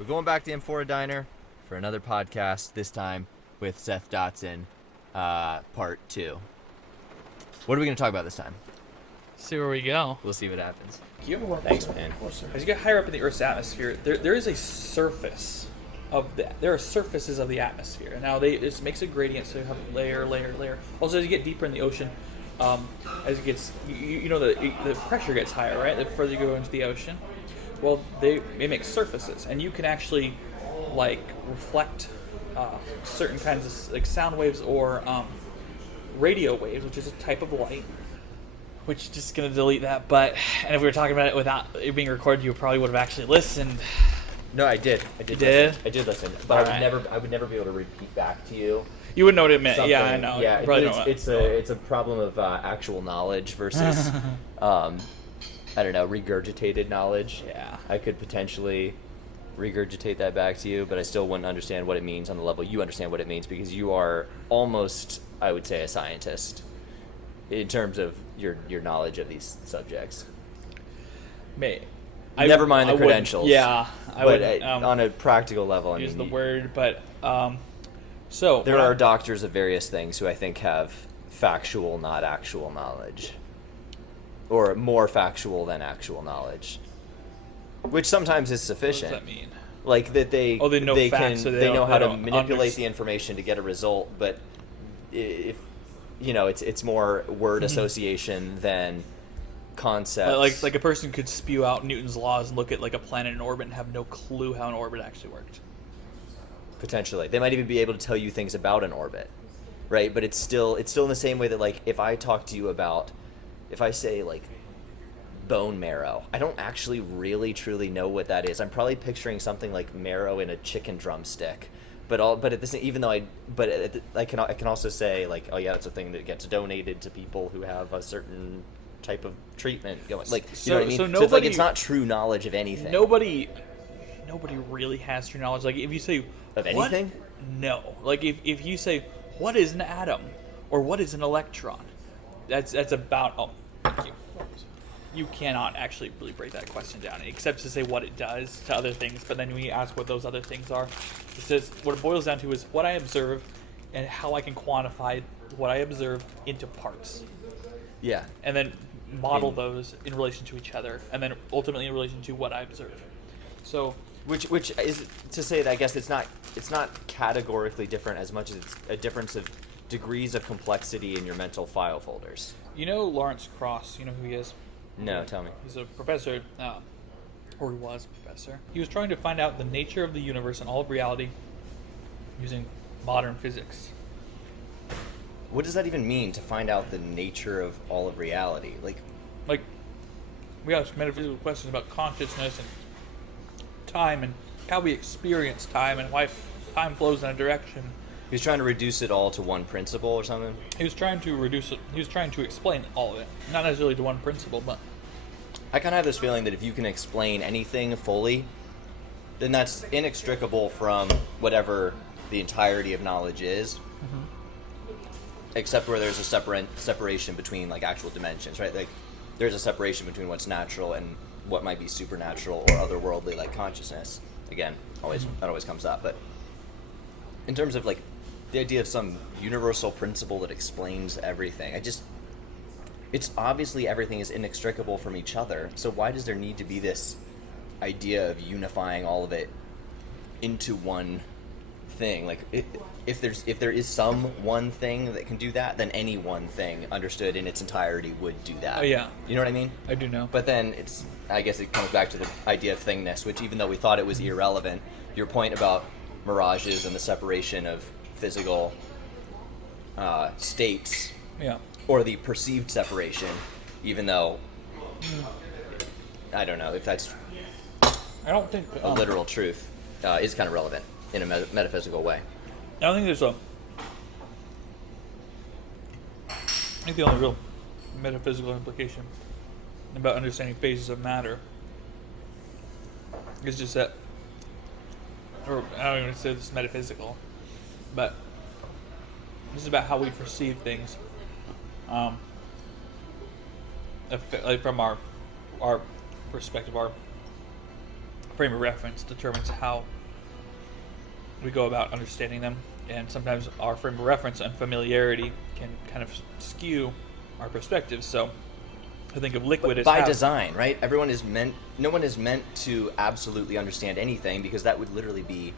We're going back to Amphora Diner for another podcast, this time with Seth Dotson, part 2. What are we going to talk about this time? See where we go. We'll see what happens. Thanks, man. As you get higher up in the Earth's atmosphere, there is a surface there are surfaces of the atmosphere. Now it makes a gradient, so you have layer. Also, as you get deeper in the ocean, as it gets, the pressure gets higher, right? The further you go into the ocean, well, they make surfaces, and you can actually reflect certain kinds of sound waves or radio waves, which is a type of light. Which just gonna delete that, and if we were talking about it without it being recorded, you probably would have actually listened. No, I did. You did? I did listen, but I would never be able to repeat back to you. You wouldn't know what it meant. Something. Yeah, I know. Yeah, it's a problem of actual knowledge versus I don't know, regurgitated knowledge. Yeah. I could potentially regurgitate that back to you, but I still wouldn't understand what it means on the level you understand what it means, because you are almost, I would say, a scientist in terms of your knowledge of these subjects. Never mind the credentials. I would. On a practical level, use the word, but so there are doctors of various things who I think have factual, not actual knowledge, or more factual than actual knowledge, which sometimes is sufficient. What does that mean? Like that they know facts, they know how to manipulate the information to get a result, but if it's more word association than concepts. Like a person could spew out Newton's laws and look at a planet in orbit and have no clue how an orbit actually worked. Potentially, they might even be able to tell you things about an orbit, right? But it's still in the same way that if I talk to you about, if I say bone marrow, I don't actually really truly know what that is. I'm probably picturing something like marrow in a chicken drumstick. But at the same, even though I can also say oh yeah, it's a thing that gets donated to people who have a certain type of treatment going. You know what I mean? So it's not true knowledge of anything. Nobody really has true knowledge. If you say of anything, no. If you say what is an atom or what is an electron, that's about. Oh, thank you. You cannot actually really break that question down, except to say what it does to other things. But then when you ask what those other things are, it says what it boils down to is what I observe and how I can quantify what I observe into parts. Yeah. And then model those in relation to each other, and then ultimately in relation to what I observe. So, which is to say that I guess it's not categorically different as much as it's a difference of degrees of complexity in your mental file folders. You know Lawrence Krauss? You know who he is? No, tell me. He's a professor, or he was a professor. He was trying to find out the nature of the universe and all of reality using modern physics. What does that even mean, to find out the nature of all of reality? We ask metaphysical questions about consciousness and time and how we experience time and why time flows in a direction. He was trying to reduce it all to one principle or something? He was trying to reduce it. He was trying to explain all of it. Not necessarily to one principle, but... I kind of have this feeling that if you can explain anything fully, then that's inextricable from whatever the entirety of knowledge is. Mm-hmm. Except where there's a separation between actual dimensions, right? There's a separation between what's natural and what might be supernatural or otherworldly, like consciousness. Again, that always comes up, but in terms of the idea of some universal principle that explains everything, it's obviously everything is inextricable from each other. So why does there need to be this idea of unifying all of it into one thing? If there is some one thing that can do that, then any one thing understood in its entirety would do that. Oh yeah. You know what I mean? I do know. But then I guess it comes back to the idea of thingness, which even though we thought it was irrelevant, your point about mirages and the separation of physical states, yeah, or the perceived separation, even though I don't know if that's I don't think a literal truth, is kind of relevant in a metaphysical way. I don't think there's I think the only real metaphysical implication about understanding phases of matter is just that, or I don't even say this is metaphysical, but this is about how we perceive things, from our perspective, frame of reference determines how we go about understanding them, and sometimes our frame of reference and familiarity can kind of skew our perspective. So I think of liquid as by design, right? No one is meant to absolutely understand anything, because that would literally be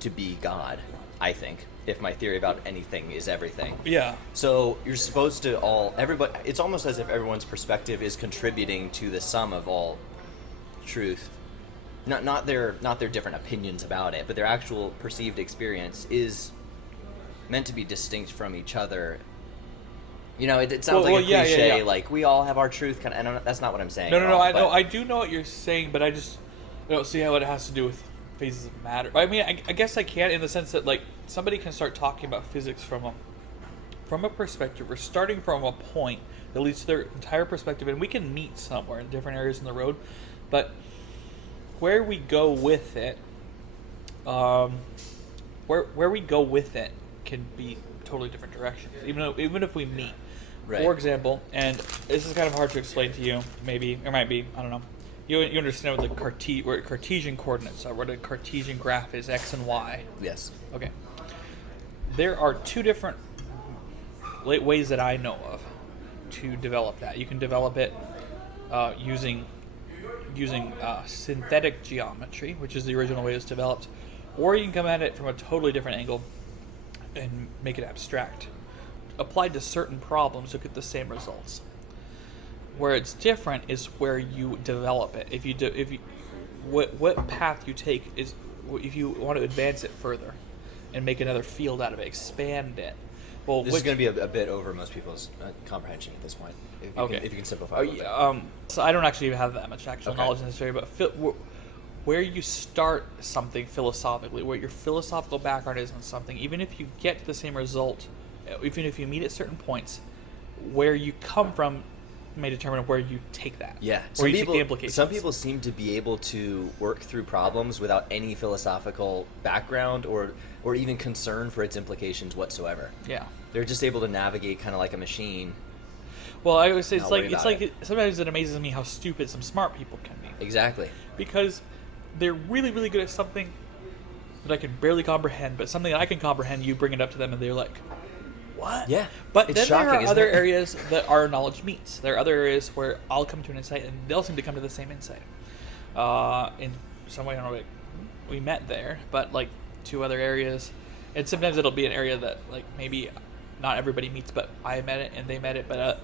to be God, I think, if my theory about anything is everything. Yeah. So you're supposed to everybody, it's almost as if everyone's perspective is contributing to the sum of all truth. Not their different opinions about it, but their actual perceived experience is meant to be distinct from each other. It sounds like a cliche, like we all have our truth, kind of, and that's not what I'm saying. No. I do know what you're saying, but I just don't see how it has to do with phases of matter. I mean, I guess I can, in the sense that, like, somebody can start talking about physics from a perspective, or starting from a point that leads to their entire perspective, and we can meet somewhere in different areas in the road, but where we go with it, where we go with it can be totally different directions, even if we meet. Right. For example, and this is kind of hard to explain to you, maybe, or might be, I don't know. You understand what where Cartesian coordinates are, what a Cartesian graph is, x and y. Yes. Okay. There are two different ways that I know of to develop that. You can develop it using synthetic geometry, which is the original way it's developed, or you can come at it from a totally different angle and make it abstract. Applied to certain problems, you'll get the same results. Where it's different is where you develop it. What path you take is if you want to advance it further and make another field out of it, expand it. Well, this is going to be a bit over most people's comprehension at this point. If you can simplify. So I don't actually have that much actual knowledge in this area, but where you start something philosophically, where your philosophical background is on something, even if you get to the same result, even if you meet at certain points, where you come from may determine where you take that. Yeah. Where you take the implications. Some people seem to be able to work through problems without any philosophical background or even concern for its implications whatsoever. Yeah. They're just able to navigate kind of like a machine. Well, I would say sometimes it amazes me how stupid some smart people can be. Exactly. Because they're really, really good at something that I can barely comprehend, but something that I can comprehend, you bring it up to them and they're like, what? Yeah. But then there are other areas that our knowledge meets. There are other areas where I'll come to an insight and they'll seem to come to the same insight. In some way, I don't know, like, we met there, but like two other areas. And sometimes it'll be an area that like maybe not everybody meets, but I met it and they met it, but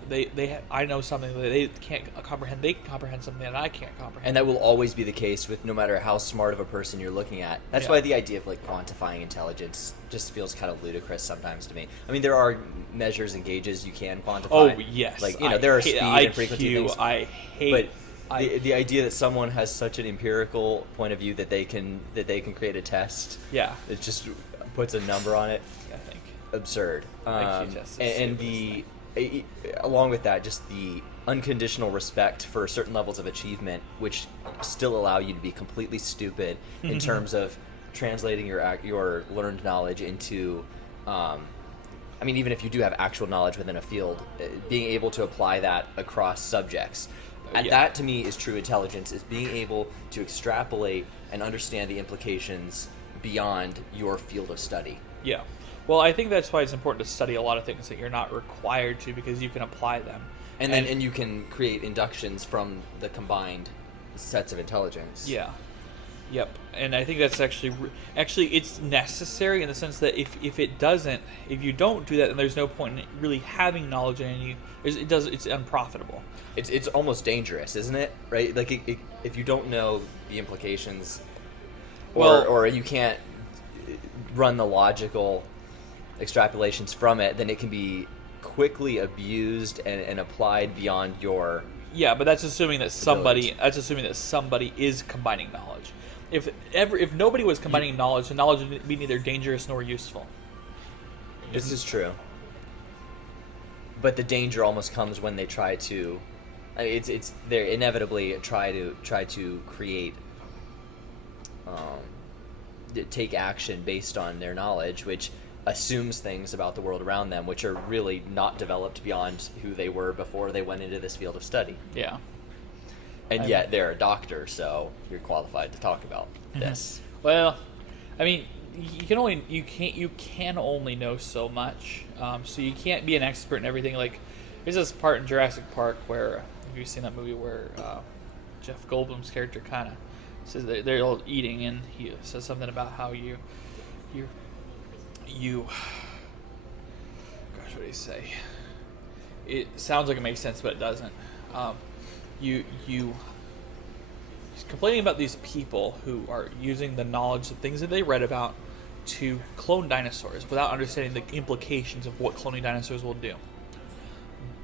I know something that they can't comprehend. They can comprehend something that I can't comprehend. And that will always be the case with no matter how smart of a person you're looking at. That's why the idea of like quantifying intelligence just feels kind of ludicrous sometimes to me. I mean, there are measures and gauges you can quantify. Oh yes, like there are speed and frequency things. I hate. But the idea that someone has such an empirical point of view that they can create a test. Yeah. It just puts a number on it. I think. Absurd. Along with that, just the unconditional respect for certain levels of achievement, which still allow you to be completely stupid in terms of translating your learned knowledge into, even if you do have actual knowledge within a field, being able to apply that across subjects. And that to me is true intelligence, is being able to extrapolate and understand the implications beyond your field of study. Yeah. Well, I think that's why it's important to study a lot of things that you're not required to, because you can apply them. And you can create inductions from the combined sets of intelligence. Yeah. Yep. And I think that's actually it's necessary in the sense that if you don't do that, then there's no point in really having knowledge in you. It's unprofitable. It's almost dangerous, isn't it? Right? Like if you don't know the implications, or you can't run the logical extrapolations from it, then it can be quickly abused and applied beyond your. Yeah, but that's assuming that somebody is combining knowledge. If nobody was combining knowledge, the knowledge would be neither dangerous nor useful. This is true. But the danger almost comes when they try to. They inevitably try to create. Take action based on their knowledge, which assumes things about the world around them, which are really not developed beyond who they were before they went into this field of study. Yeah. And yet they're a doctor, so you're qualified to talk about this. Well, I mean, you can only know so much. So you can't be an expert in everything. Like, there's this part in Jurassic Park where, have you seen that movie where Jeff Goldblum's character kind of says they're all eating, and he says something about how you gosh, what did he say? It sounds like it makes sense, but it doesn't. He's complaining about these people who are using the knowledge of things that they read about to clone dinosaurs without understanding the implications of what cloning dinosaurs will do.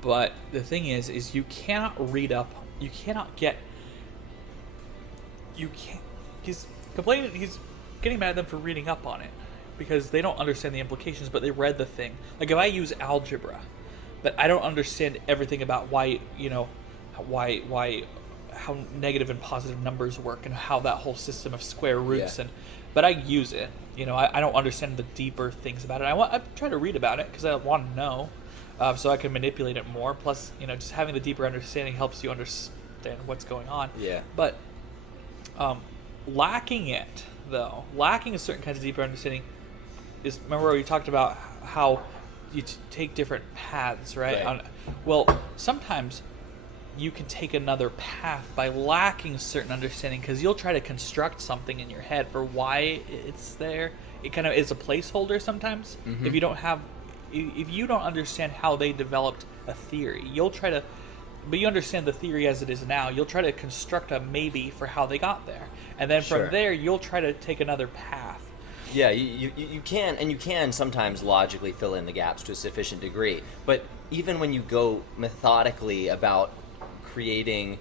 But the thing is you cannot read up. You cannot get. You can't. He's complaining. He's getting mad at them for reading up on it because they don't understand the implications, but they read the thing. Like if I use algebra, but I don't understand everything about why how negative and positive numbers work and how that whole system of square roots but I use it. I don't understand the deeper things about it. I try to read about it because I want to know, so I can manipulate it more. Plus, just having the deeper understanding helps you understand what's going on. Yeah. But lacking a certain kinds of deeper understanding is, remember we talked about how you take different paths, right? Well, sometimes you can take another path by lacking certain understanding because you'll try to construct something in your head for why it's there. It kind of is a placeholder sometimes. Mm-hmm. If you don't understand how they developed a theory, but you understand the theory as it is now, you'll try to construct a maybe for how they got there. And then from there, you'll try to take another path. Yeah, you can sometimes logically fill in the gaps to a sufficient degree. But even when you go methodically about creating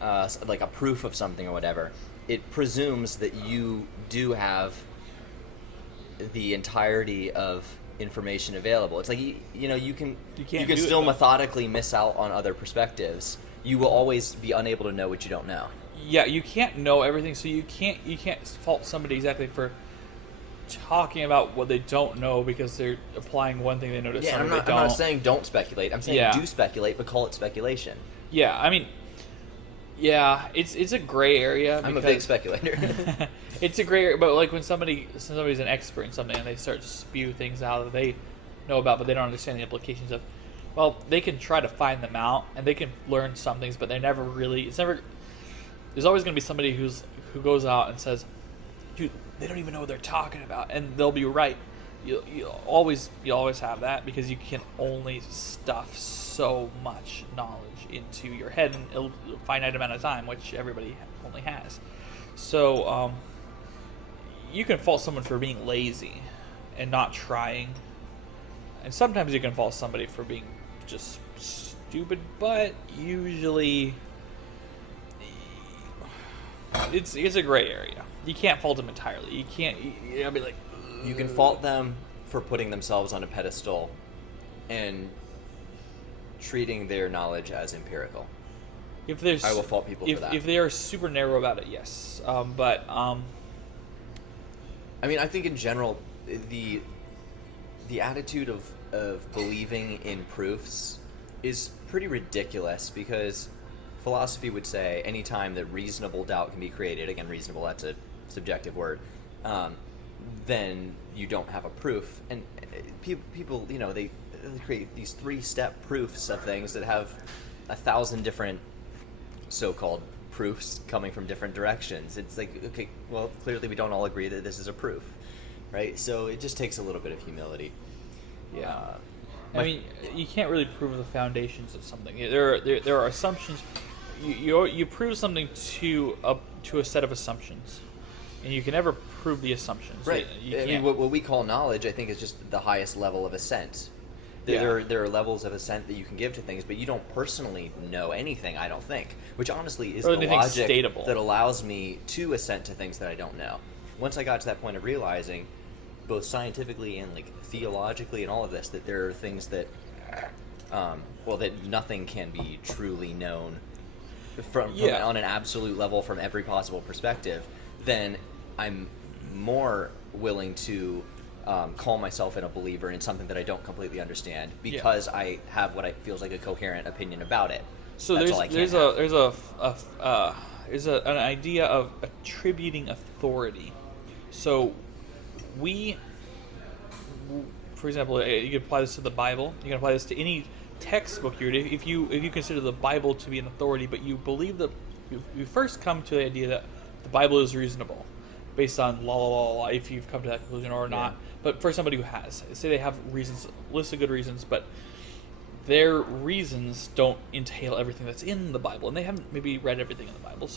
like a proof of something or whatever, it presumes that you do have the entirety of information available. It's like you can still methodically miss out on other perspectives. You will always be unable to know what you don't know. Yeah, you can't know everything, so you can't fault somebody exactly for talking about what they don't know because they're applying one thing they know to something they don't. I'm not saying don't speculate. I'm saying do speculate, but call it speculation. Yeah, I mean, it's a gray area. I'm a big speculator. It's a gray area, but like when somebody's an expert in something and they start to spew things out that they know about, but they don't understand the implications of, well, they can try to find them out and they can learn some things, but there's always going to be somebody who goes out and says, dude, they don't even know what they're talking about, and they'll be right. You always have that because you can only stuff so much knowledge into your head in a finite amount of time, which everybody only has. So you can fault someone for being lazy and not trying, and sometimes you can fault somebody for being just stupid, but usually it's a gray area. You can't fault them entirely. You can't be like, you can fault them for putting themselves on a pedestal and treating their knowledge as empirical. I will fault people for that. If they are super narrow about it, yes. I mean, I think in general, the attitude of believing in proofs is pretty ridiculous because philosophy would say anytime that reasonable doubt can be created, again, reasonable, that's a subjective word, then you don't have a proof. And people, they create these 3-step proofs of things that have 1,000 different so-called proofs coming from different directions. It's like, okay, well, clearly we don't all agree that this is a proof, right? So it just takes a little bit of humility. Yeah. I mean, you can't really prove the foundations of something. There are assumptions. You prove something to a set of assumptions, and you can never prove the assumptions. Right. I mean, what we call knowledge, I think, is just the highest level of assent. There are levels of assent that you can give to things, but you don't personally know anything, I don't think. Which honestly is the logic that allows me to assent to things that I don't know. Once I got to that point of realizing, both scientifically and like theologically and all of this, that there are things that, that nothing can be truly known from on an absolute level from every possible perspective, then I'm more willing to call myself a believer in something that I don't completely understand because I have what feels like a coherent opinion about it. So That's all I can't there's an idea of attributing authority. So for example, you can apply this to the Bible. You can apply this to any textbook you read. If you consider the Bible to be an authority, but you believe that you first come to the idea that the Bible is reasonable, based on if you've come to that conclusion or not. But for somebody who has, say they have reasons, list of good reasons, but their reasons don't entail everything that's in the Bible, and they haven't maybe read everything in the Bible,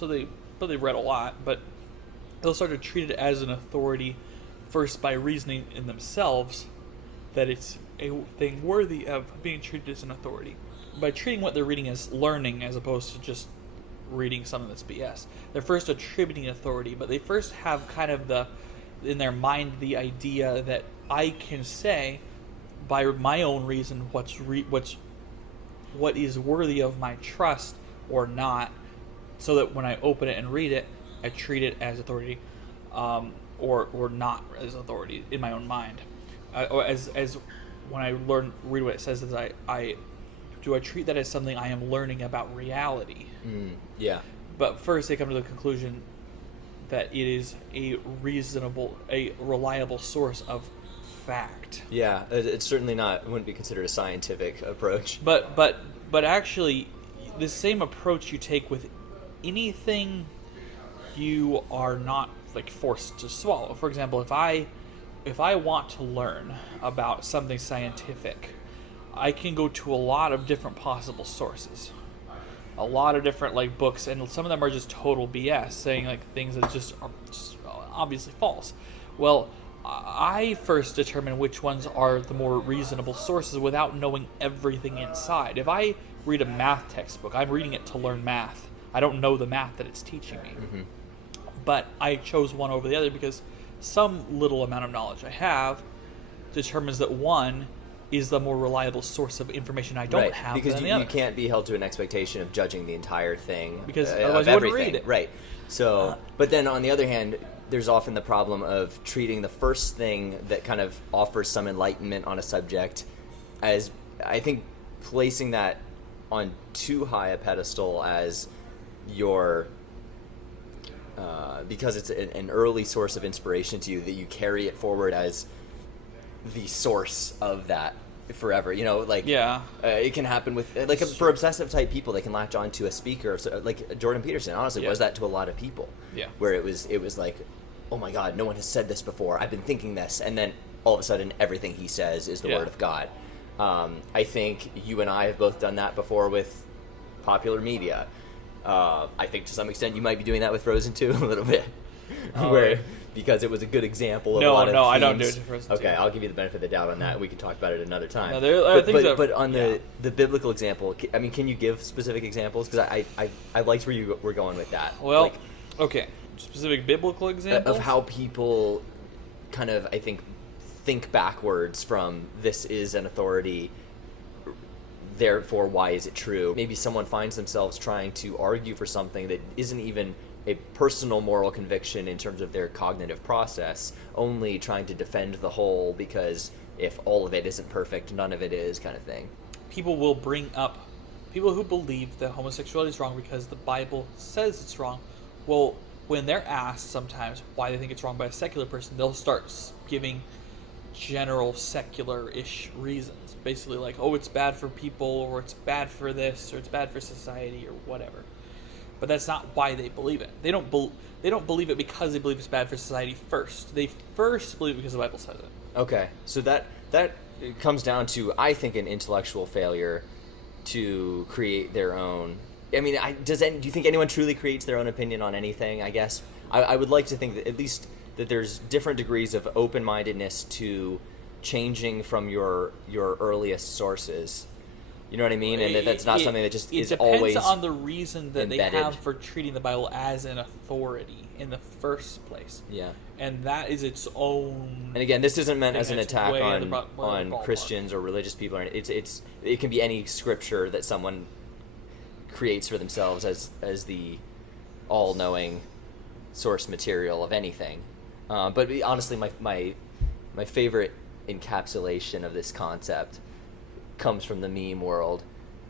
but they've read a lot, but they'll start to treat it as an authority first by reasoning in themselves that it's a thing worthy of being treated as an authority. By treating what they're reading as learning as opposed to just reading something that's BS. They're first attributing authority, but they first have kind of in their mind the idea that I can say by my own reason what is worthy of my trust or not, so that when I open it and read it, I treat it as authority, or not as authority in my own mind. Or as when I read what it says, is I treat that as something I am learning about reality. Yeah. But first they come to the conclusion that it is a reliable source of fact. Yeah, it's certainly wouldn't be considered a scientific approach. But actually, the same approach you take with anything you are not forced to swallow. For example, if I want to learn about something scientific, I can go to a lot of different possible sources, a lot of different books, and some of them are just total BS, saying things that just are just obviously false. Well, I first determine which ones are the more reasonable sources without knowing everything inside. If I read a math textbook, I'm reading it to learn math. I don't know the math that it's teaching me. Mm-hmm. But I chose one over the other because some little amount of knowledge I have determines that one is the more reliable source of information I don't have because than the other. You can't be held to an expectation of judging the entire thing because of otherwise you wouldn't everything. read it. Right. So, but then on the other hand, there's often the problem of treating the first thing that kind of offers some enlightenment on a subject as, I think, placing that on too high a pedestal as your because it's an early source of inspiration to you, that you carry it forward as the source of that forever. It can happen with for obsessive type people. They can latch on to a speaker, like Jordan Peterson honestly was that to a lot of people, where it was like, oh my god, no one has said this before, I've been thinking this, and then all of a sudden everything he says is the word of God. I think you and I have both done that before with popular media. I think to some extent you might be doing that with Frozen 2 a little bit, because it was a good example of a lot of themes. I don't do it to Frozen 2. Okay, I'll give you the benefit of the doubt on that. We can talk about it another time. No, but on the biblical example, I mean, can you give specific examples? Because I liked where you were going with that. Well, okay, specific biblical examples of how people kind of, I think backwards from this is an authority, therefore why is it true? Maybe someone finds themselves trying to argue for something that isn't even a personal moral conviction in terms of their cognitive process, only trying to defend the whole because if all of it isn't perfect, none of it is, kind of thing. People will bring up people who believe that homosexuality is wrong because the Bible says it's wrong. Well, when they're asked sometimes why they think it's wrong by a secular person, they'll start giving general secular-ish reasons. Basically like, oh, it's bad for people, or it's bad for this, or it's bad for society, or whatever. But that's not why they believe it. They don't believe it because they believe it's bad for society first. They first believe it because the Bible says it. Okay, so that comes down to, I think, an intellectual failure to create their own. I mean, do you think anyone truly creates their own opinion on anything? I guess I would like to think that at least that there's different degrees of open-mindedness to changing from your earliest sources. You know what I mean? And that's not something that just is always. It depends on the reason that embedded. They have for treating the Bible as an authority in the first place. Yeah. And that is its own. And again, this isn't meant as an attack on on Christians or religious people. It can be any scripture that someone creates for themselves as the all-knowing source material of anything. But honestly, my favorite encapsulation of this concept comes from the meme world,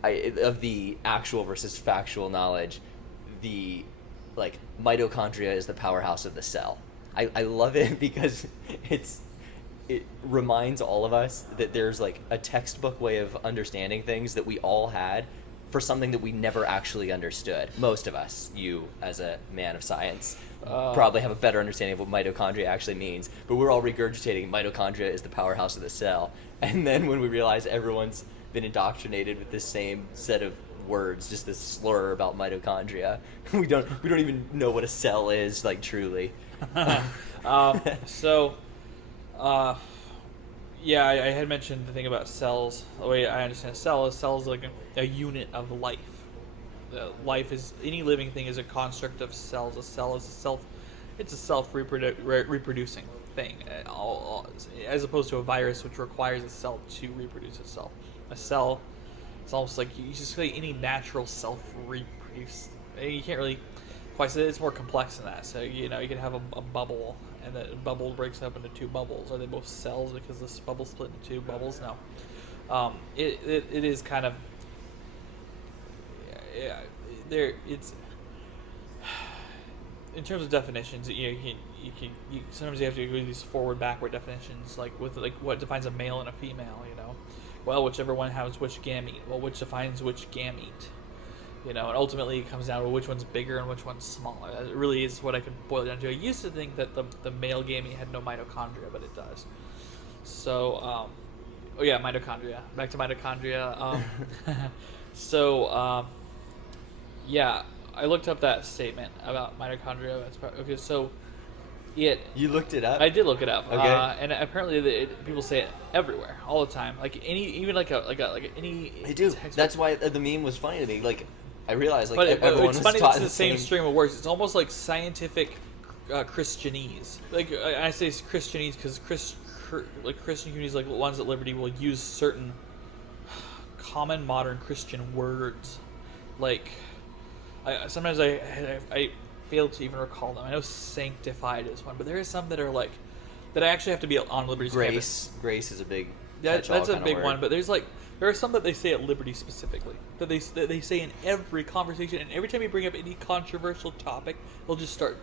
of the actual versus factual knowledge, the like mitochondria is the powerhouse of the cell. I love it because it reminds all of us that there's like a textbook way of understanding things that we all had for something that we never actually understood. Most of us, you as a man of science, probably have a better understanding of what mitochondria actually means, but we're all regurgitating mitochondria is the powerhouse of the cell. And then when we realize everyone's been indoctrinated with this same set of words, just this slur about mitochondria, we don't even know what a cell is, like, truly. Yeah, I had mentioned the thing about cells. The way I understand cell is like a unit of life. Life is, any living thing is a construct of cells. A cell is it's a self-reproducing thing, as opposed to a virus, which requires a cell to reproduce itself. A cell, it's almost like you just say any natural self-reproduce. You can't really quite say it. It's more complex than that. So you can have a bubble, and the bubble breaks up into two bubbles. Are they both cells because this bubble split into two bubbles? No. It is kind of, yeah. It's in terms of definitions. You sometimes you have to go these forward backward definitions, like with like what defines a male and a female. Well, whichever one has which gamete. Well, which defines which gamete. And ultimately it comes down to which one's bigger and which one's smaller. That really is what I could boil it down to. I used to think that the male gamete had no mitochondria, but it does. So, mitochondria. Back to mitochondria. Yeah, I looked up that statement about mitochondria. Okay, so you looked it up? I did look it up. Okay. And apparently people say it everywhere, all the time. Like any They do. textbook. That's why the meme was funny to me. Like, I realized, like, But everyone it's was funny taught that it's the same same stream of words. It's almost like scientific Christianese. Like I say Christianese because Christian communities, like the ones at Liberty, will use certain common modern Christian words. Like sometimes I fail to even recall them. I know sanctified is one, but there are some that are like that I actually have to be on Liberty's campus. Grace is a big. That's a big word. one, but there are some that they say at Liberty specifically that they say in every conversation, and every time you bring up any controversial topic, they'll just start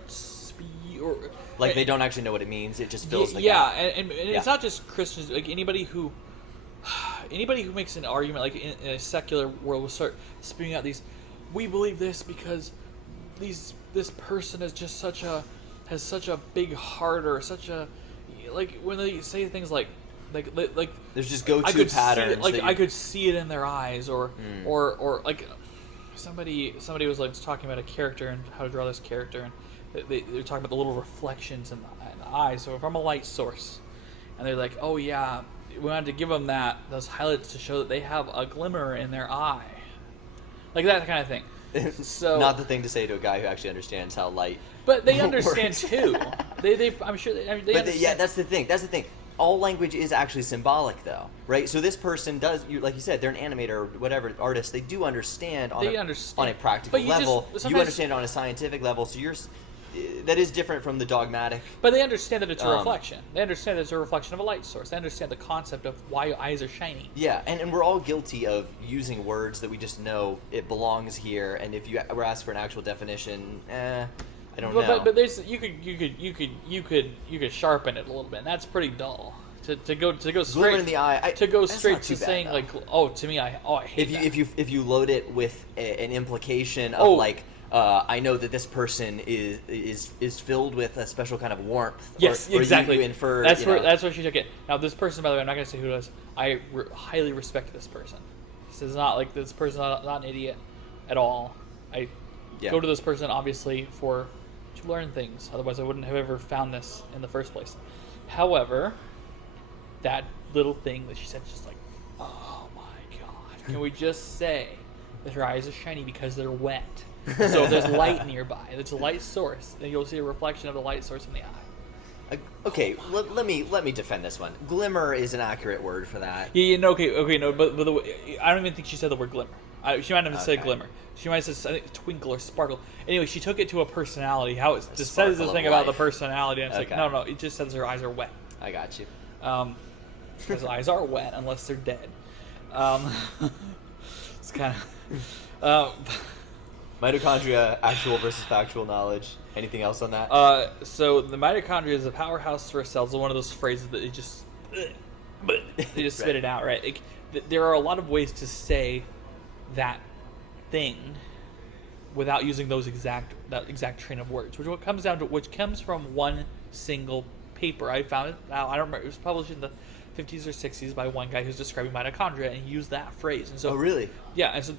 they don't actually know what it means. It just fills the gap. gap. And it's not just Christians. Like anybody who makes an argument, like in a secular world, will start spewing out these. We believe this because this person is just has such a big heart, or such a, like when they say things like there's just go-to patterns. I could see it in their eyes, or like somebody was like talking about a character and how to draw this character, and they're talking about the little reflections in the eyes. So if I'm a light source, and they're like, oh yeah, we wanted to give them those highlights to show that they have a glimmer in their eye, like that kind of thing. So not the thing to say to a guy who actually understands how light. But they understand works. too. I'm sure they understand. Yeah, that's the thing. All language is actually symbolic, though, right? So this person does, like you said, they're an animator or whatever artist. They do understand on a practical level. You understand it on a scientific level. So that is different from the dogmatic. But they understand that it's a reflection. They understand that it's a reflection of a light source. They understand the concept of why eyes are shiny. Yeah, and we're all guilty of using words that we just know it belongs here. And if you were asked for an actual definition, I don't know. But there's you could sharpen it a little bit. And that's pretty dull. To go straight in the eye. To go straight to bad, saying though. like, oh, to me, I hate that. If you load it with an implication of like. I know that this person is filled with a special kind of warmth. Yes, or exactly. You infer, that's where she took it. Now, this person, by the way, I'm not going to say who it was. I highly respect this person. This is not like this person, not an idiot at all. I go to this person obviously to learn things. Otherwise, I wouldn't have ever found this in the first place. However, that little thing that she said, just like, oh my god, can we just say that her eyes are shiny because they're wet? So if there's light nearby, it's a light source, then you'll see a reflection of the light source in the eye. Okay, let me defend this one. Glimmer is an accurate word for that. Yeah, no, okay, no, but the way, I don't even think she said the word glimmer. She might have said glimmer. She might have said, I think, twinkle or sparkle. Anyway, she took it to a personality. How it just says this thing about the personality. And it's like, no, it just says her eyes are wet. I got you. Because eyes are wet unless they're dead. It's kind of. Mitochondria, actual versus factual knowledge. Anything else on that? So the mitochondria is a powerhouse for cells. One of those phrases that they just spit Right. it out, right? There are a lot of ways to say that thing without using that exact train of words, which comes from one single paper. I found it out. I don't remember. It was published in the 50s or 60s by one guy who's describing mitochondria, and he used that phrase. And so, Oh, really? Yeah, and so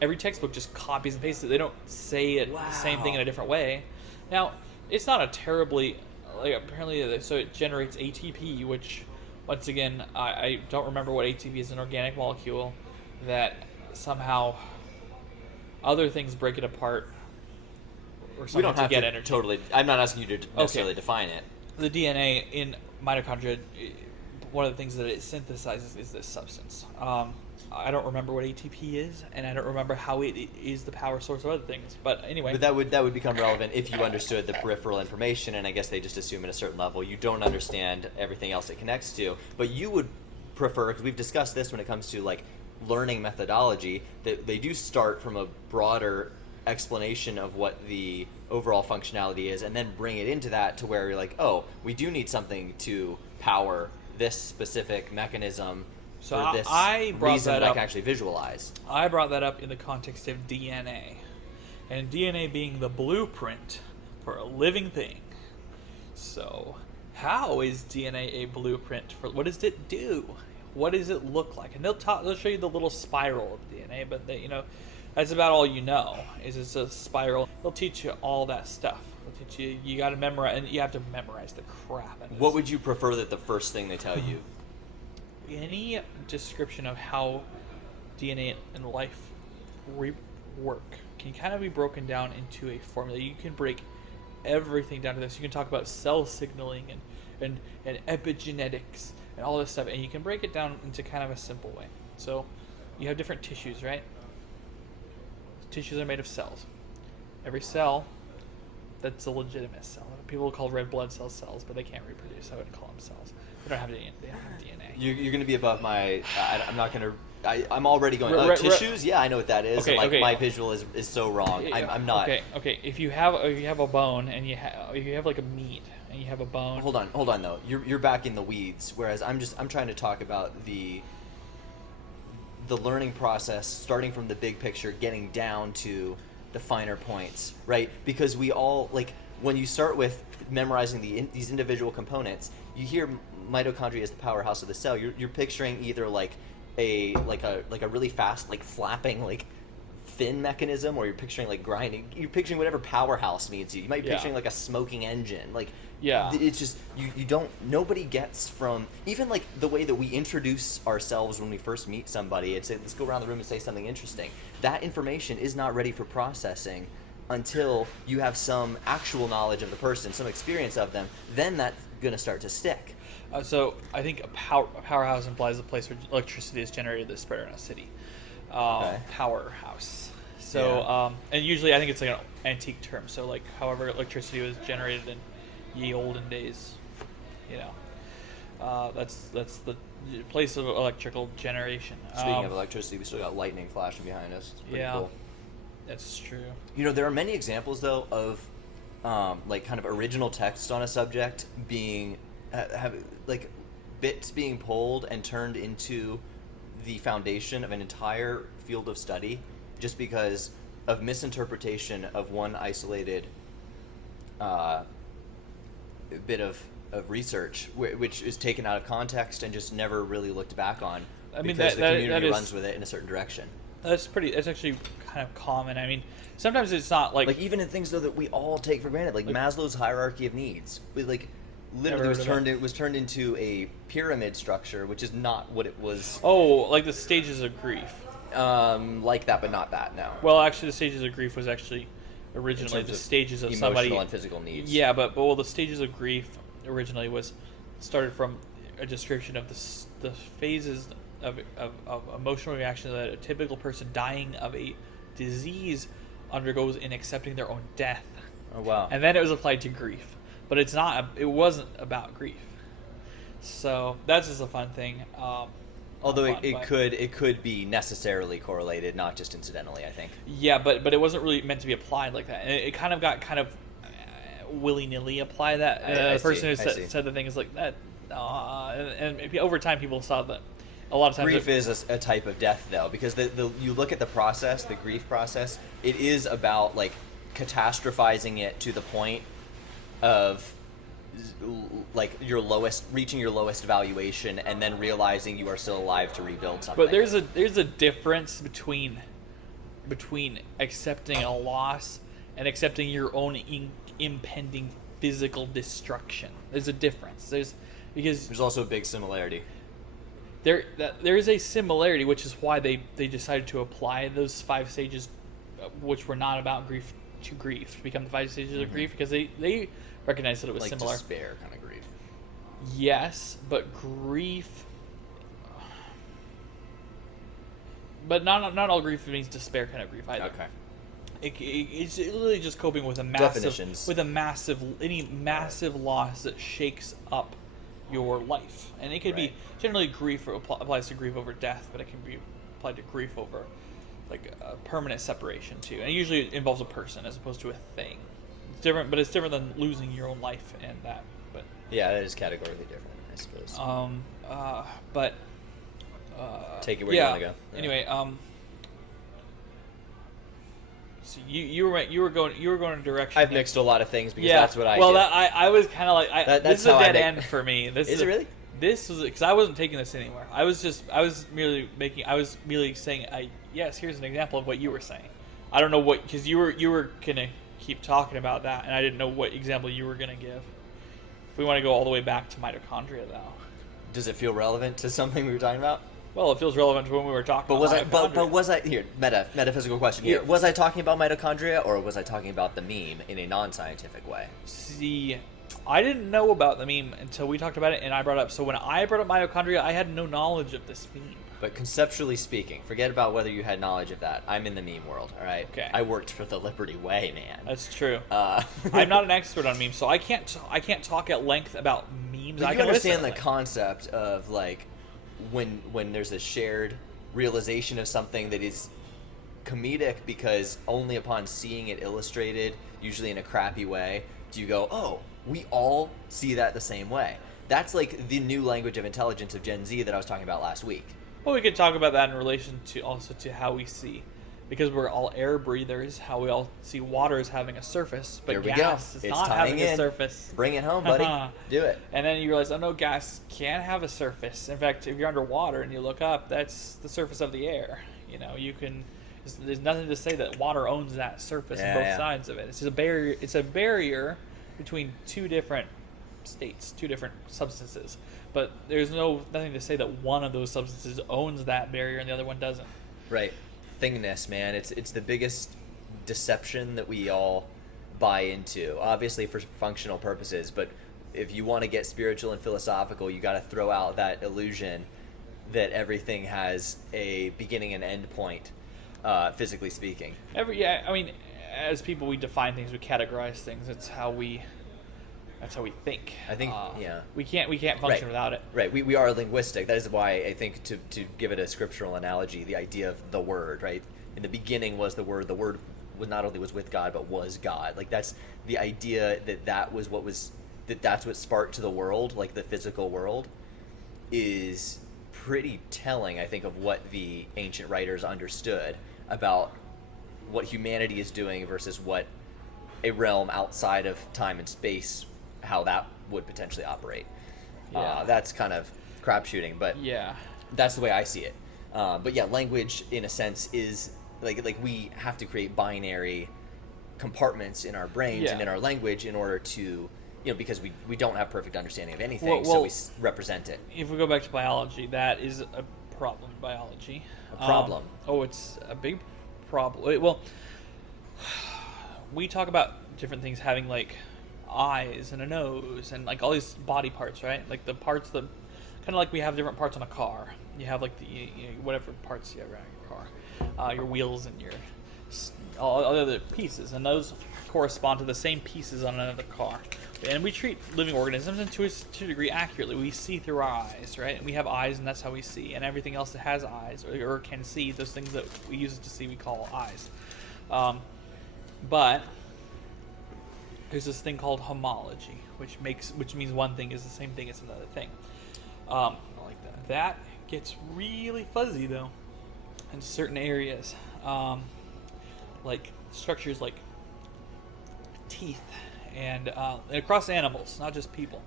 every textbook just copies and pastes it. They don't say it the same thing in a different way. Now, it's not a terribly apparently so it generates ATP, which once again I don't remember what ATP is, an organic molecule that somehow other things break it apart or something We don't have get to energy. totally. I'm not asking you to necessarily define it. The DNA in mitochondria, one of the things that it synthesizes is this substance. I don't remember what ATP is, and I don't remember how it is the power source of other things. But anyway. But that would become relevant if you understood the peripheral information, and I guess they just assume at a certain level you don't understand everything else it connects to. But you would prefer, because we've discussed this when it comes to like learning methodology, that they do start from a broader explanation of what the overall functionality is, and then bring it into that to where you're like, oh, we do need something to power this specific mechanism. So for this I brought reason that that I up. can actually visualize. I brought that up in the context of DNA, and DNA being the blueprint for a living thing. So, how is DNA a blueprint for? What does it do? What does it look like? And they'll show you the little spiral of DNA, but that's about all you know. Is it's a spiral. They'll teach you all that stuff. They'll teach you got to memorize, and you have to memorize the crap. Out of What this. would you prefer that the first thing they tell you? Any description of how DNA and life work can kind of be broken down into a formula. You can break everything down to this. You can talk about cell signaling and epigenetics and all this stuff, and you can break it down into kind of a simple way. So you have different tissues, right? Tissues are made of cells. Every cell, that's a legitimate cell. People call red blood cells, but they can't reproduce. I wouldn't call them cells. They don't have DNA. You're going to be above my. I'm not going to. I'm already going. Tissues? Yeah, I know what that is. Okay, and like okay. my visual is so wrong. I'm not. Okay. If you have a bone and if you have like a meat and you have a bone. Hold on though. You're back in the weeds. Whereas I'm trying to talk about the learning process, starting from the big picture, getting down to the finer points, right? Because we all like when you start with memorizing these individual components, you hear mitochondria is the powerhouse of the cell. You're picturing either like a really fast like flapping like fin mechanism, or you're picturing like grinding. You're picturing whatever powerhouse means to you. You might be picturing like a smoking engine. Like it's just you don't. Nobody gets from even like the way that we introduce ourselves when we first meet somebody. It's let's go around the room and say something interesting. That information is not ready for processing until you have some actual knowledge of the person, some experience of them. Then that's gonna start to stick. So I think a powerhouse implies a place where electricity is generated that's spread around a city. Powerhouse. So and usually I think it's like an antique term. So like however electricity was generated in ye olden days, that's the place of electrical generation. Speaking of electricity, we still got lightning flashing behind us. It's pretty cool. That's true. There are many examples though of like kind of original text on a subject being have like bits being pulled and turned into the foundation of an entire field of study just because of misinterpretation of one isolated bit of research, which is taken out of context and just never really looked back on. I mean, because the community that runs with it in a certain direction. That's actually kind of common. I mean, sometimes it's not like even in things though that we all take for granted, like Maslow's hierarchy of needs. Literally was turned into a pyramid structure, which is not what it was. Oh, like the stages of grief. Like that, but not that. No. Well, actually, the stages of grief was actually originally the stages of somebody emotional and physical needs. Yeah, but the stages of grief originally was started from a description of the phases of emotional reaction that a typical person dying of a disease undergoes in accepting their own death. Oh wow! And then it was applied to grief. But it wasn't about grief. So that's just a fun thing. Although fun, it but- could be necessarily correlated, not just incidentally, I think. Yeah, but it wasn't really meant to be applied like that. And it kind of got willy-nilly applied that. I The person see, who I see. said the thing is like that. And over time, people saw that a lot of times Grief is a type of death, though, because you look at the process, the grief process. It is about like catastrophizing it to the point of like reaching your lowest valuation, and then realizing you are still alive to rebuild something. But there's a difference between accepting a loss and accepting your own impending physical destruction. There's a difference. There's also a big similarity. there is a similarity, which is why they decided to apply those 5 stages, which were not about grief to grief, to become the 5 stages of grief, because they recognized that it was Like similar. despair kind of grief. Yes, but grief. But not all grief means despair kind of grief either. Okay. It's literally just coping with Definitions. any massive loss that shakes up your life, and it could be Right. generally grief applies to grief over death, but it can be applied to grief over like a permanent separation too, and it usually involves a person as opposed to a thing. It's different, but it's different than losing your own life and that. But Yeah, that is categorically different, I suppose. but Take it where yeah. you want to go. Yeah. Anyway, so you were going in a direction. I've mixed a lot of things because that's what I well, do. I was kind of like That's this is a how I dead make- end for me. This Is it really? This was because I wasn't taking this anywhere. I was merely saying yes. Here's an example of what you were saying. I don't know what, because you were gonna keep talking about that, and I didn't know what example you were gonna give. If we want to go all the way back to mitochondria, though. Does it feel relevant to something we were talking about? Well, it feels relevant to when we were talking. But about was I mitochondria. here metaphysical question here? Yeah. Was I talking about mitochondria, or was I talking about the meme in a non-scientific way? See, I didn't know about the meme until we talked about it, and I brought it up. So when I brought up mitochondria, I had no knowledge of this meme. But conceptually speaking, forget about whether you had knowledge of that. I'm in the meme world, all right? Okay. I worked for the Liberty Way, man. That's true. Uh, I'm not an expert on memes, so I can't talk at length about memes. But I you can understand listen the at concept of like when there's a shared realization of something that is comedic because only upon seeing it illustrated, usually in a crappy way, do you go, oh, we all see that the same way. That's like the new language of intelligence of Gen Z that I was talking about last week. Well, we could talk about that in relation to also to how we see, because we're all air breathers, how we all see water as having a surface, but Here we gas go. is It's not tying having a in. surface. Bring it home, buddy. Do it. And then you realize, oh no, gas can have a surface. In fact, if you're underwater and you look up, that's the surface of the air. You know, you can. There's nothing to say that water owns that surface on both sides of it. It's just a barrier. It's a barrier between two different states, two different substances. But there's nothing to say that one of those substances owns that barrier and the other one doesn't. Right. Thingness, man. It's the biggest deception that we all buy into. Obviously for functional purposes, but if you want to get spiritual and philosophical, you got to throw out that illusion that everything has a beginning and end point, physically speaking. I mean, as people, we define things, we categorize things. That's how we think. I think, yeah. We can't function without it. Right, we are linguistic. That is why I think to give it a scriptural analogy, the idea of the word, right? In the beginning was the word was not only was with God, but was God. Like that's the idea that's what sparked to the world, like the physical world, is pretty telling, I think, of what the ancient writers understood about what humanity is doing versus what a realm outside of time and space, how that would potentially operate. Yeah. That's kind of crapshooting, but Yeah. that's the way I see it. But yeah, language in a sense is like we have to create binary compartments in our brains and in our language in order to, because we don't have perfect understanding of anything, so we represent it. If we go back to biology, that is a problem in biology. A problem? It's a big problem. Well, we talk about different things having like eyes and a nose and like all these body parts, right? Like the parts that kind of like we have different parts on a car. You have like the whatever parts you have around your car, your wheels and your all other pieces, and those correspond to the same pieces on another car. And we treat living organisms, and to a degree accurately. We see through our eyes, right? We have eyes, and that's how we see. And everything else that has eyes or can see, those things that we use to see, we call eyes. But there's this thing called homology, which means one thing is the same thing as another thing. I like that. That gets really fuzzy though in certain areas, like structures like teeth and across animals, not just people,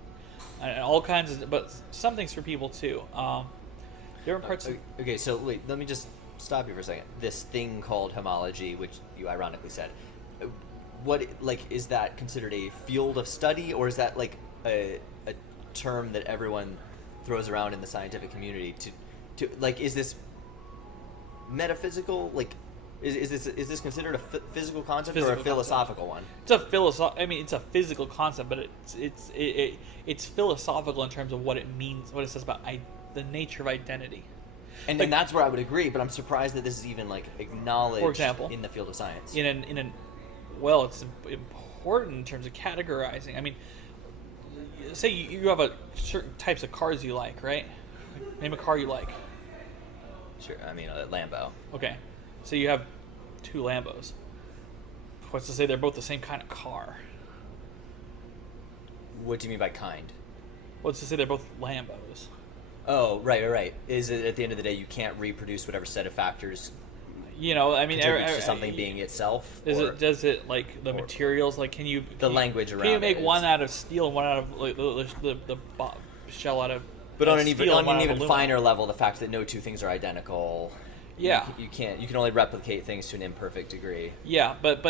and all kinds of, but some things for people too. Different parts. Okay, so wait, let me just stop you for a second. This thing called homology, which you ironically said, what, like, is that considered a field of study, or is that like a term that everyone throws around in the scientific community to like, is this metaphysical, like, is this considered a physical concept or a philosophical one? It's it's a physical concept, but it's philosophical in terms of what it means, what it says about the nature of identity. And then that's where I would agree, but I'm surprised that this is even like acknowledged, for example, in the field of science. Well, it's important in terms of categorizing. I mean, say you have certain types of cars you like, right? Name a car you like. Sure, I mean a Lambo. Okay, so you have two Lambos. What's to say they're both the same kind of car? What do you mean by kind? What's to say they're both Lambos? Oh, right. Is it at the end of the day you can't reproduce whatever set of factors? Contributes to something being itself. Does it like the materials? Like, can you language around? Can you make it, one out of steel and one out of like, the shell out of? But on an even finer level, the fact that no two things are identical. Yeah. You can't. You can only replicate things to an imperfect degree. Yeah, but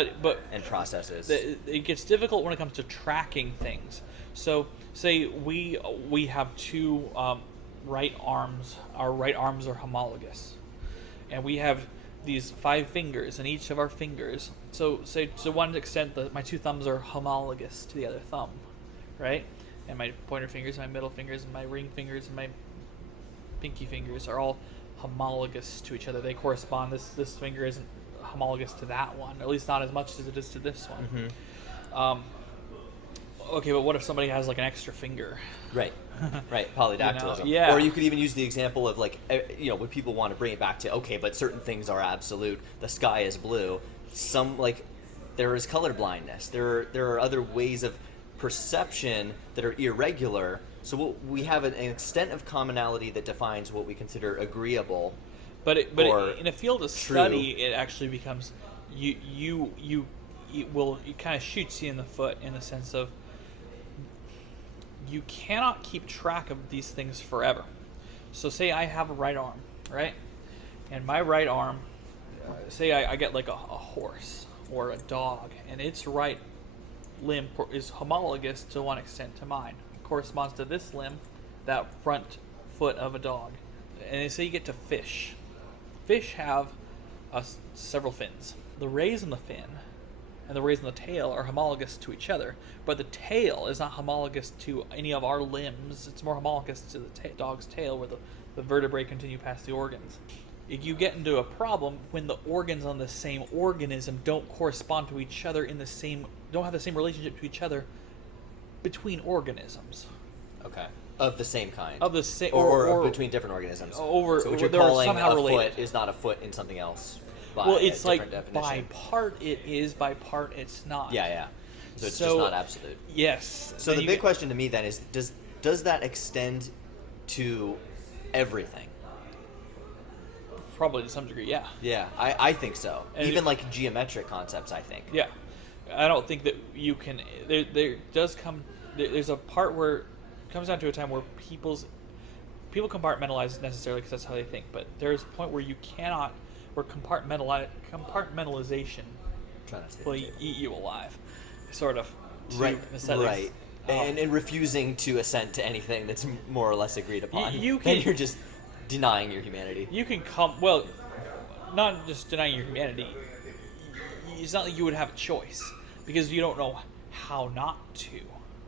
and processes. It gets difficult when it comes to tracking things. So, say we have two right arms. Our right arms are homologous, and we have these 5 fingers, and each of our fingers. So, to one extent, my 2 thumbs are homologous to the other thumb, right? And my pointer fingers, my middle fingers, and my ring fingers, and my pinky fingers are all homologous to each other. They correspond. This finger isn't homologous to that one, at least not as much as it is to this one. Mm-hmm. Okay, but what if somebody has like an extra finger? Right. Polydactylism. Yeah. Or you could even use the example of like, when people want to bring it back to, okay, but certain things are absolute. The sky is blue. Some, like, there is color blindness. There are other ways of perception that are irregular. So we have an extent of commonality that defines what we consider agreeable. But in a field of true. study, it actually becomes it kind of shoots you in the foot in the sense of you cannot keep track of these things forever. So say I have a right arm, right? And my right arm, say I get like a horse or a dog, and its right limb is homologous to one extent to mine. It corresponds to this limb, that front foot of a dog. And say you get to fish. Fish have several fins. The rays in the fin and the rays in the tail are homologous to each other, but the tail is not homologous to any of our limbs. It's more homologous to the dog's tail, where the vertebrae continue past the organs. You get into a problem when the organs on the same organism don't correspond to each other don't have the same relationship to each other between organisms. Okay. Of the same kind. Of the same, or between different organisms. So what you're calling a foot is not a foot in something else. Well, it's like definition. By part it is, by part it's not. Yeah. So it's just not absolute. Yes. So the big question to me then is, does that extend to everything? Probably to some degree, yeah. Yeah, I think so. And even like geometric concepts, I think. Yeah. I don't think that you can... There's a part where it comes down to a time where people compartmentalize necessarily because that's how they think, but there's a point where you cannot... where compartmentalization will eat you alive, sort of. Right. And refusing to assent to anything that's more or less agreed upon. Then you're just denying your humanity. You can not just denying your humanity. It's not like you would have a choice, because you don't know how not to.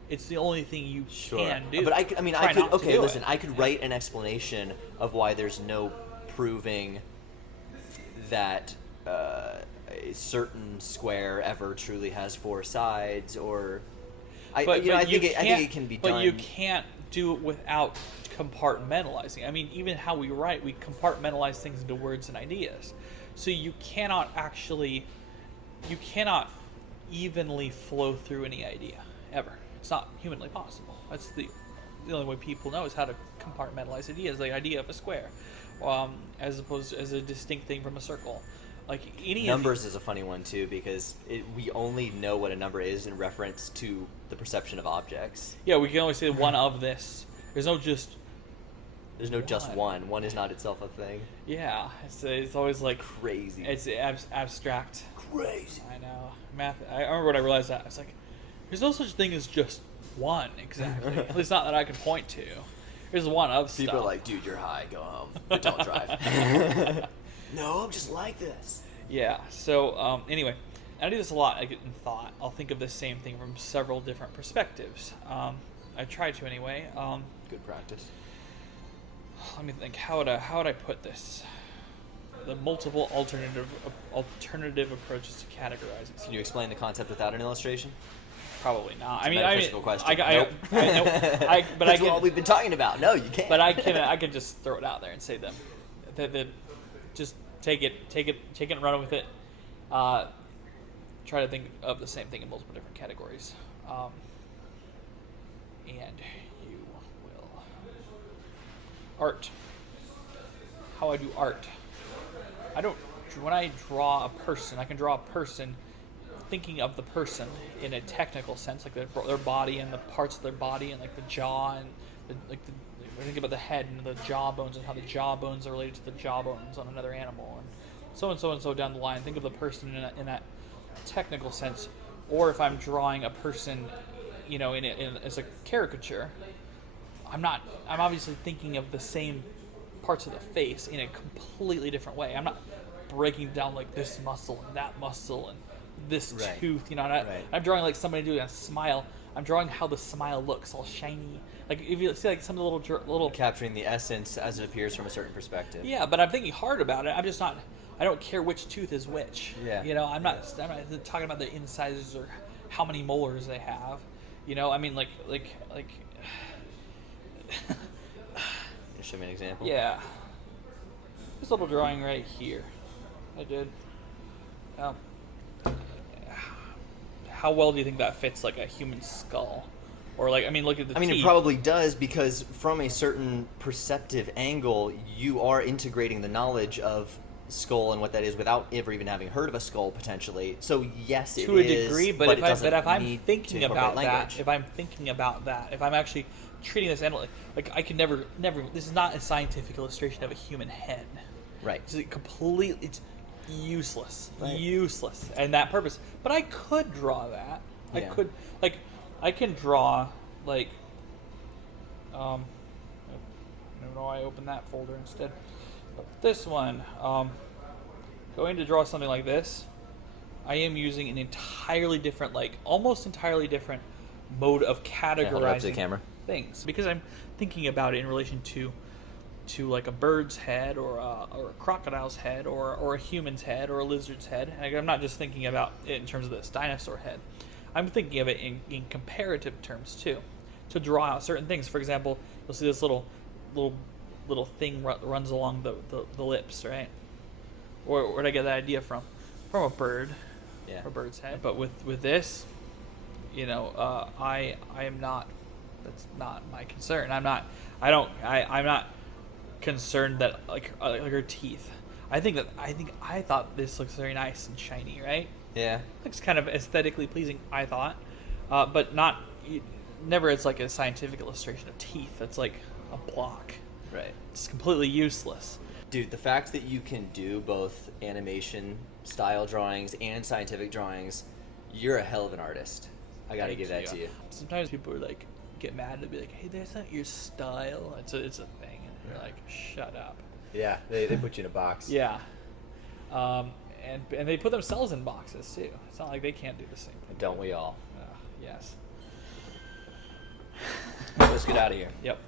It's the only thing you can do. But I could write an explanation of why there's no proving that a certain square ever truly has 4 sides, or I But think it can be done. But you can't do it without compartmentalizing. I mean, even how we write, we compartmentalize things into words and ideas. So you cannot evenly flow through any idea ever. It's not humanly possible. That's the only way people know is how to compartmentalize ideas. The idea of a square, as opposed as a distinct thing from a circle. Like any numbers is a funny one too, because we only know what a number is in reference to the perception of objects. Yeah, we can only say one of this. There's no just one. One is not itself a thing. Yeah, it's always like crazy. It's abstract. Crazy. I know. Math. I remember when I realized that. I was like, there's no such thing as just one exactly. At least not that I can point to. There's one of stuff. People are like, dude, you're high. Go home. But don't drive. No, I'm just like this. Yeah. So anyway, I do this a lot. I get in thought. I'll think of the same thing from several different perspectives. I try to anyway. Good practice. Let me think. How would I put this? The multiple alternative approaches to categorizing. Can you explain the concept without an illustration? Probably not. It's a metaphysical question. Nope. But That's what we've been talking about. No, you can't. But I can just throw it out there and say them. That just take it and run with it. Try to think of the same thing in multiple different categories, and you will. Art. How I do art. When I draw a person, I can draw a person thinking of the person in a technical sense, like their body and the parts of their body and like the jaw and I think about the head and the jaw bones and how the jaw bones are related to the jaw bones on another animal and so down the line. Think of the person in that technical sense. Or if I'm drawing a person, as a caricature, I'm obviously thinking of the same parts of the face in a completely different way. I'm not breaking down like this muscle and that muscle and this tooth. I'm drawing like somebody doing a smile. I'm drawing how the smile looks, all shiny. Like if you see like some of the little capturing the essence as it appears from a certain perspective. Yeah, but I'm thinking hard about it. I'm just not. I don't care which tooth is which. Yeah. I'm not talking about the incisors or how many molars they have. I mean like. Show me an example. Yeah. This little drawing right here. I did. How well do you think that fits like a human skull? Or look at the teeth. It probably does, because from a certain perceptive angle, you are integrating the knowledge of skull and what that is without ever even having heard of a skull potentially. So yes, it is. To a degree, but if I'm thinking about language. that, if I'm actually treating this animal like I can never. This is not a scientific illustration of a human head. Right. It's useless. Right. Useless. And that purpose. But I could draw that. Yeah. I can draw I don't know why I opened that folder instead. But this one, going to draw something like this, I am using an entirely different, almost entirely different mode of categorizing things, because I'm thinking about it in relation to like a bird's head or a crocodile's head or a human's head or a lizard's head. And I'm not just thinking about it in terms of this dinosaur head. I'm thinking of it in comparative terms too, to draw out certain things. For example, you'll see this little thing runs along the lips, right? Where'd I get that idea from? From a bird. Yeah. A bird's head. But with this, I am not. That's not my concern. I'm not concerned that like her teeth. I thought this looks very nice and shiny, right? Yeah. Looks kind of aesthetically pleasing, I thought, but never as like a scientific illustration of teeth. That's like a block. Right. It's completely useless. Dude, the fact that you can do both animation style drawings and scientific drawings, you're a hell of an artist. I gotta give that to you. Sometimes people are like get mad and be like, "Hey, that's not your style." It's a thing, and you're like, "Shut up." Yeah, they put you in a box. Yeah. And they put themselves in boxes too. It's not like they can't do the same thing. Don't we all? Yes. Let's get out of here. Yep.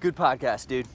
Good podcast, dude.